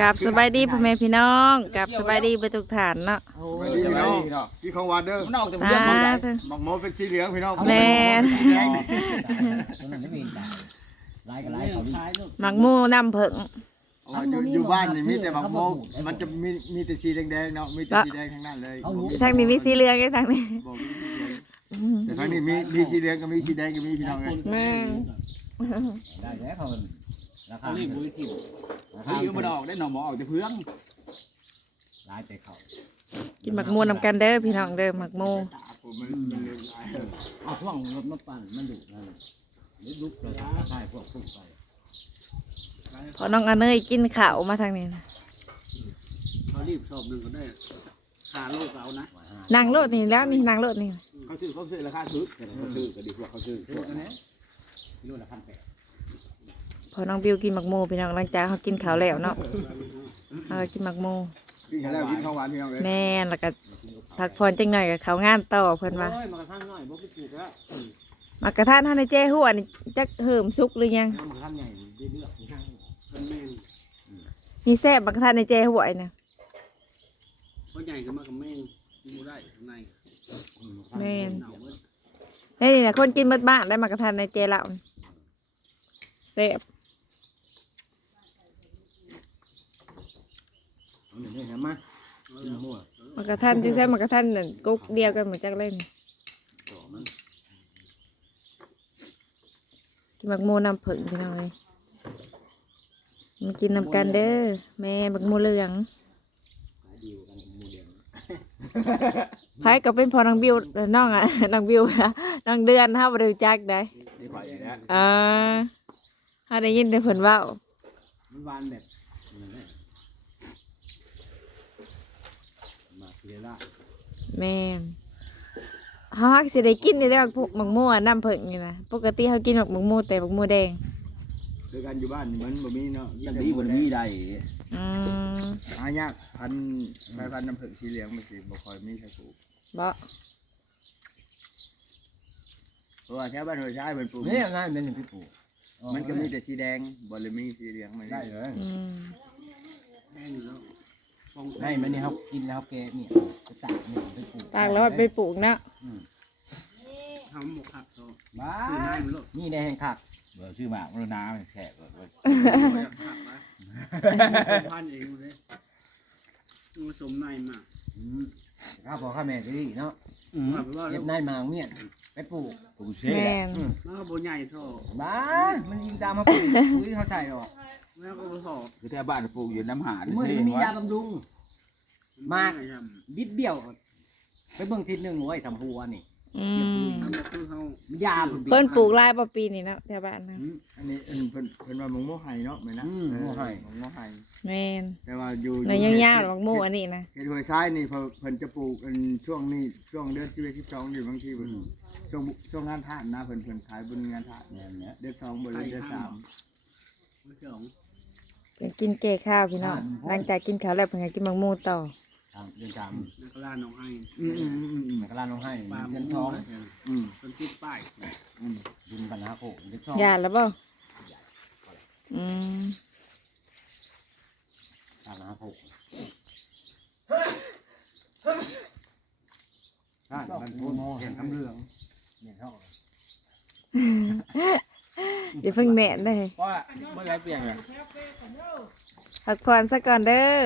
กับสบายดีพ่อแม่พี่น้องกับสบายดีเบดทุกฐานเนาะสวัสดีพี่น้องกี่ของหวานเด้อมันออกแต่ตาเรื่องมันได้เถอะบักโมเป็นสีเหลืองพี่น้องแม่นแดงนี่ตัวนั้นไม่มีจ่ายไล่กับไล่เขาวิ่งหมักหมูน้ำเผิงอ๋ออยู่อยู่บ้านนี่มีแต่บักโมมันจะมีมีแต่สีแดงๆเนาะมีแต่สีแดงทั้งนั้นเลยบ่มีทางนี้มีสีเหลืองไอ้ทางนี้บ่มีสีเหลืองแต่ทางนี้มีมีสีเหลืองก็มีสีแดงก็มีพี่น้องเลยแม่ได้แล้วเขา ราคาเขาเรียกบุญถิ่นราเขาคาเรียกมาดอกได้หน่อหมอออกแต่เพื่องไล่แต่เขากินหมักหมูนำกันเด้อพี่น้องเด้อหมักหมูตาผมมันมันเหลืองหลายเออเอาช่วงรถมาปั่นมันดุนั่นหรือลุกเลยใช่พวกปุ๊บไปพอน้องอเนยกินข้าวมาทางนี้นะเขารีบสอบหนึ่งก็ได้ขาโลกเอานะนางโลดนี่แล้วนี่นางโลดนี่เขาซื้อเขาซื้อราคาซื้อแต่เขาซื้อก็ดีกว่าเขาซื้อซื้อกันนี้กิโลละพันแปด พอน้องบิวกินหมักหมูพี่น้องหลังจากเขากินข้าวแล้วเนาะเขาก็กินหมักหมูกินกันแล้วกินของหวานพี่น้องเลยแม่นแล้วก็พักผ่อนจังหน่อยกับเขาวงานต่อเพิ่นว่าโอ้ยมากระทั่งน้อยบ่ไปปลูกแล้วมากระทานท่านในเจ้หัวนี่จักเหิมสุกหรือยังน้ำมันขั้นใหญ่ได้เลือกข้างมันแม่งนี่แซ่บมากระทานในเจ้หัวนี่นะเพราะใหญ่ขึ้นมากับแม่งดูได้ข้างในแม่นหนาวเว้ยนี่นะคนกินเบิดบ้านได้มากระทานในเจเหล่านี่แซ่บ เอาหนึ่งเนี่ยเห็นไหมมั่วมากระทานจังแซ่บมากระทานนั่นกุ๊กเดียวกันเหมือนจักเล่นต่อมันกินบักโมน้ำผึ้งพี่น้องเลยมากินน้ำกันเด้อแม่บักโมเหลืองขายดีกว่ากันมูเดียงไผก็เป็นพอนางบิวเอ่อน้องอะนางบิวอะนางเดือนห้าบริจักได้ได้ไปแล้วอ่าถ้าได้ยินแต่เพิ่นเว้ามันวานแบบนั่นแหละมาเสียละ แม่นเฮาฮักสิได้กินนี่ได้บักพวกบักโมอะน้ำผึ้งนี่นะปกติเฮากินบักบักโมแต่บักโมแดงคือกันอยู่บ้านนี่มันบ่มีเนาะจังดีบนมีได้อืมหายากพันธุ์สายพันธุ์น้ำผึ้งสีเหลืองมันสิบ่ค่อยมีใครปลูกบ่เพราะว่าแถวบ้านหัวชายเพิ่นปลูกนี่ง่ายเป็นพี่ปู่มันก็มีแต่สีแดงบ่เลยมีสีเหลืองมันได้เลยอืม แม่งอยู่แล้วฟองได้มันนี่เขากินแล้วเขาแกะนี่ไปตากนี่ไปปลูกตากแล้วเอาไปปลูกเนาะอืมทำหมกหักเขาบ้าซื้อให้มันโลดนี่ได้แห่งคักเบอร์ชื่อหมากมันน้ำแฉะเลยหักนะพันเองเลยมันสมในมากอืมข้าวพอข้าวแม่ก็ดีเนาะมาไปว่าแล้เก็วบนายมาเมียนไปปลูกกูเช่แม่นอืมมันก็โบใหญ่เท่าบ้ามันยิงตามมาปลูกปุ๋ยเขาใส่หรอก แล้วก็บ่สอบคือแถวบ้านปลูกอยู่น้ำหาดเมื่อนี้มียาบำรุง มากทบิดเบี้ยว ไปเบิ่งทิศหนึ่งไว้สำพัวนี่อืมำก็คือเขามันยาพิ่เพิ่นปลูกหลายบ่ปีนี่เนาะแถวบ้านนะอืมอันนี้อันเพิ่นเพิ่นว่าหมงโมไห้เนาะแม่นนะอืมหม้อไห่หมงโมไห้แม่นแต่ว่าอยู่หน่อยยาวๆบักโมอันนี้นะเฮ็ดหัวซ้ายนี่เพิ่นเพิ่นจะปลูกอันช่วงนี้ช่วงเดือน11 12อยู่บางทีเพิ่นช่วงช่วงงานทานนะเพิ่นเพิ่นขายบุญงานทานเนี่ยเนี่ยเดือนสองบ่เลยเดือนสามไม่สอง เพิ่นกินแก่ข้าวพี่น้องหลังจากกินข้าวแล้วเพิ่นก็กินบักโมต่อทางเดือนสามนักล่าน้องไอ้อืมอืมอืมอืมมันก็ลานลงให้ปลาเดือนททอองงอืมเป็นติดป้ายอืมดินปัญหาโขกเดือนทองยาแล้วบ่อืมปัญหาโขกใช่มันพูดเห็นคำเรื่องเนี่ยเขา อย่าเพิ่งแหน่ได้เพราะว่าเมื่อไรเปลี่ยนไงพักผ่อนซะก่อนเด้อ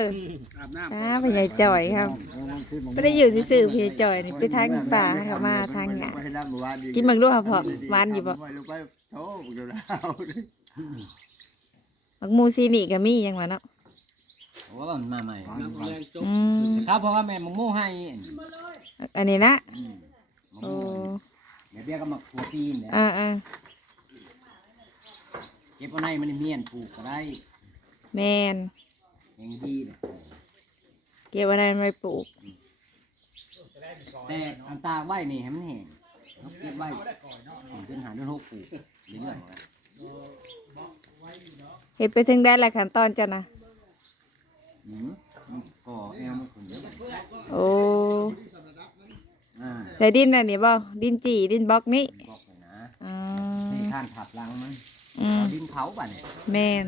อาบน้ำอ่าพี่ใหญ่จ่อยครับ ไม่ได้อยู่ซื่อๆพี่ใหญ่จ่อยนี่ไปทางป่าครับมาทางหยังไปให้น้ำเมื่อวานดีกินมังลูกครับพ่อหวานอยู่บ่ไปลงไปโถเดี๋ยวแล้วมักมูซีนี่ก็มีหยังวะเนาะโอ้มันมาใหม่น้ำแรงจบอืมครับเพราะว่าแม่มังโม่ให้อันนี้นะอืมมังโอ้โม่เดี๋ยวเบี้ยก็มาขัวปีนเนี่ยอ่าอ่า เก็บเอาในมันเมียนปลูกก็ได้แมนเองดีเนี่ยเก็บอะไรไปปลูก แต่อันตากไว้นี่ให้มันแห้งเขาเก็บไว้เป็นหาเดือนหกปลูกเรื่อยๆเลยเฮ็ดไปถึงได้ละขั้นตอนจ้ะนะอืมมันก่อแอลมันขุนเยอะโอ้อ่าใส่ดินอันนี้บ่ดินจีดินบล็อกนี้บอกเลยนะอ่าที่ท่านถับหลังมัน อืมเอาดินเขาป่ะเนี่ยแมน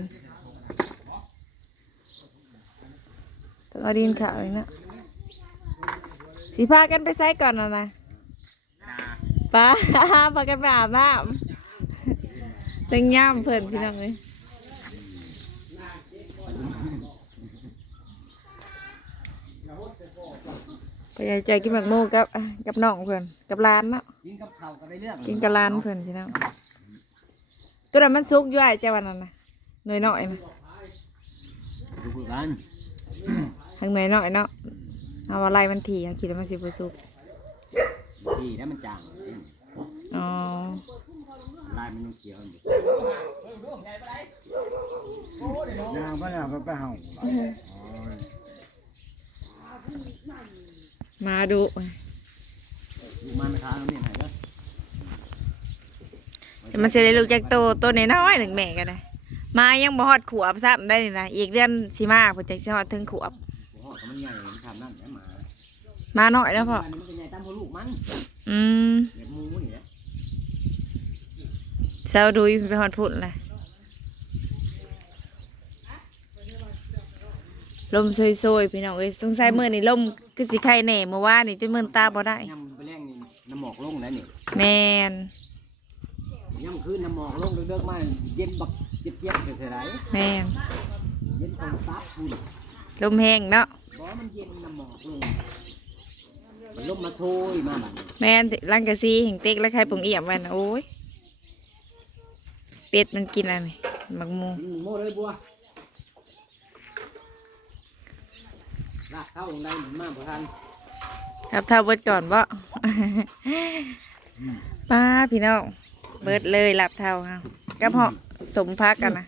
รอดินขาวอีกเนาะสิพากันไปไซก่อนนะนะป้า พากันไปอาบน้ำเซ็งย่ามเพิ่นพี่น้องเลยไปยายใจกินหมักโมกับกับน้องเพิ่นกับร้านเนาะกินกับข้าวก็ได้เรื่องกินกับร้านเพิ่นพี่น้อง ตัวนั้นมันสุกอยู่ไอ้เจ้าวันนั้นนะหน่อยหน่อยๆนะดูคุยกัน ทางหน่อยหน่อยๆเนาะเอาอะไรมันถี่เอาคิดว่ามันสิบ่สุกที่นั้นมันจางอ๋อลายมันต้องเขียวอยู่ย่างไปแล้วไปไปเฮามาดู ดูมันค้างเนี่ยไหนเด้อ จะมันจะได้ลูกจากโตตัวน้อยๆหนึ่งแม่กันนะมายังบ่ฮอดขวบซ้ำได้นี่นะอีกเดือนสิมาเพิ่นจักสิฮอดถึงขวบหัวหอดมันใหญ่มันทำนั่นแหละหมามาหน่อยแล้วพ่อมันเป็นใหญ่ตามหัวลูกมันอืมแบบหมูนี่แหละเช้าดูไปฮอดพุ่นเลยลมซวยๆพี่น้องเอ้ยสงสัยมื้อนี้ลมคือสิไข่แหน่เมื่อวานนี่จนมื้อตาบ่ได้ย่ำไปแรงนี่น้ำหมอกลงแล้วนี่แม่น ย่ำคืนน้ำหมอกลงเด้อๆมาเย็นบักเจ็บเจ็บๆเท่าไหร่แม่นเย็นตรงตับคุณ ลมแห้งเนาะบ่มันเย็นน้ำหมอกลงมันลมมาโชยมาบัดนี้แม่นร่างกะซีแห่งเต็กและไข่ปรุงเอี่ยมไว้นะโอ้ยเป็ดมันกินอะไรหมักหมูกินโม่เลยบัวลากเข้าลงได้หมุนมากพอทันครับเท่าเบิดก่อนบ่ ป้าพี่น้อง เบิดเลยหลับเท่าครับกับเหาะสมพักกันนะ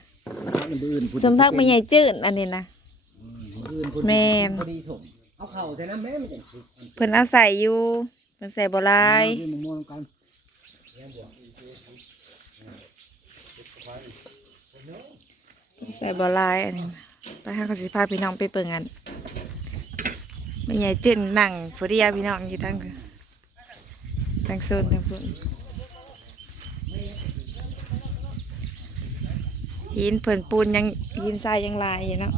สมพักไม่ใหญ่จืดอันนี้นะแม่นพอดีสมเอาเข่าใส่น้ำแม่มันจะสุกเพิ่นเอาใส่อยู่เพิ่นใส่บ่หลายมันม่วงกันใส่บ่หลายอันนี้นะไปหาเขาสิพาพี่น้องไปเปิงอันไม่ใหญ่จืดนั่งพอดียพี่น้องอยู่ทั้งทั้งโซนทั้งพุ่น หินเพิ่นปูนยังหินทรายยังลายอยู่เนาะ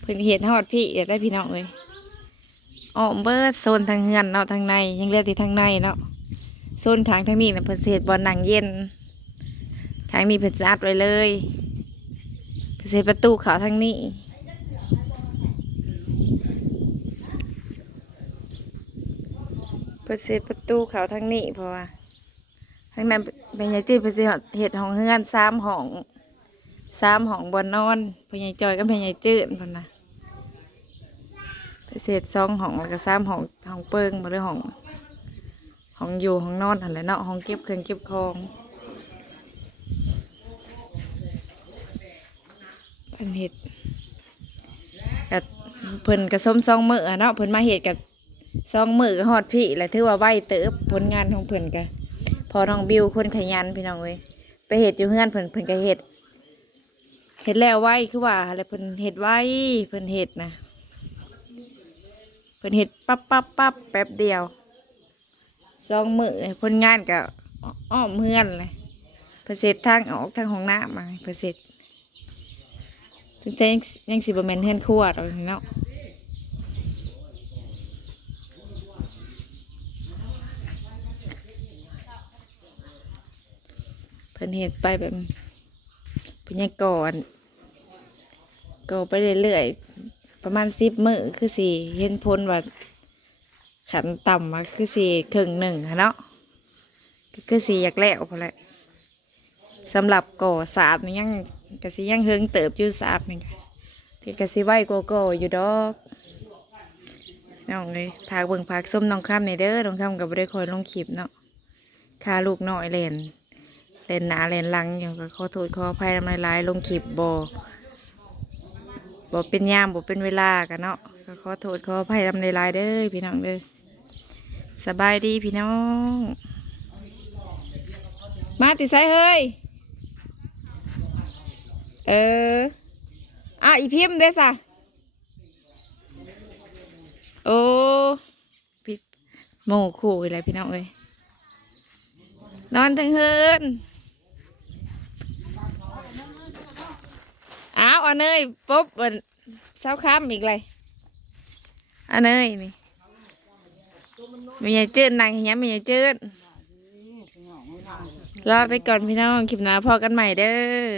เพิ่นเห็นฮอดพี่อยาได้พี่น้องเลยอ้อมเบิดโซนทางเฮือนเนาะทางในยังเหลือที่ทางในเนาะโซนทางทางนี้น่ะเพิ่นเฮ็ดบ่อนั่งเย็น ทางนี้เพิ่นจะอัดไว้เลยเพิ่นเฮ็ดประตูเขาทางนี้เพิ่นเฮ็ดประตูเขาทางนี้เพราะว่า ทางนั้นเป็นยายจื้อเพิ่นสิเฮ็ดห้องเฮือนสามห้องสามห้องบนนอนเพิ่นยายจอยกับเพิ่นยายจื้อเพิ่นน่ะเพิ่นสิเฮ็ดสองห้องแล้วก็สามห้องห้องเปิงบ่ได้ห้องห้องอยู่ห้องนอนหั่นแหละเนาะห้องเก็บเครื่องเก็บของเพิ่นเห็ดกับเพิ่นกระส้มซองมืออเนาะเพิ่นมาเห็ดกับซองมือกับฮอดพี่แหละถือว่าไวเติบผลงานของเพิ่นกะ อน้องบิวคนขยันพี่น้องเว้ยไปเห็ดอยู่เฮือนเพิ่นเพิ่นก็เห็ดเห็ดแล้วไว้คือว่าอะไรเพิ่นเห็ดไวเพิ่นเห็ดนะเพิ่นเห็ดปั๊บปั๊บปั๊บแป๊บเดียวซองมือผลงานกับอ้อมเฮือนเลยเพิ่นเสร็จทางออกทางห้องน้ำมาเพิ่นเสร็จถึงจยังยังสิบแมนเฮือนครัวดอกเนาะ เพิ่นเห็ดไปแบบเพิ่นยังก่อนก่อไปเรื่อยๆประมาณสิบมือคือสิเห็นพ้นว่าขันต่ำว่าคือสิครึ่งหนึ่งนเนาะคือสิอยากแล้วพอแหละสำหรับก่อสาบนี่ยังกะสิยังเฮิงเติบอยู่สาบนี่ค่ะที่กะสิไหวโกโก้อยู่ดอกน้องเลยพากเบิ่งพากส้มน้องข้ามในเด้อน้องข้ามกับบริคอยลงคลิปเนาะคาลูกน้อยเล่น เล่นหนาเล่นหลังอย่างก็ขอโทษขออภัยทำลายลายลงคลิปบ่บ่เป็นยามบ่เป็นเวลากันเนาะก็ขอโทษขออภัยทำลายลายๆเด้อพี่น้องเด้อสบายดีพี่น้อง มาติดไซเฮ้ยเอออะอีพิมพ์เด้อสะโอ้พี่โมคู่อะไรพี่น้องเอ้ยนอนทั้งคืน อ้าวอันเนยปุ๊บวันเช้าค้ำอีกเลยอันเนยนี่มีใหญ่จืดนางเฮียมีใหญ่จืดรอไปก่อนพี่น้องคลิปหน้าพอกันใหม่เด้อ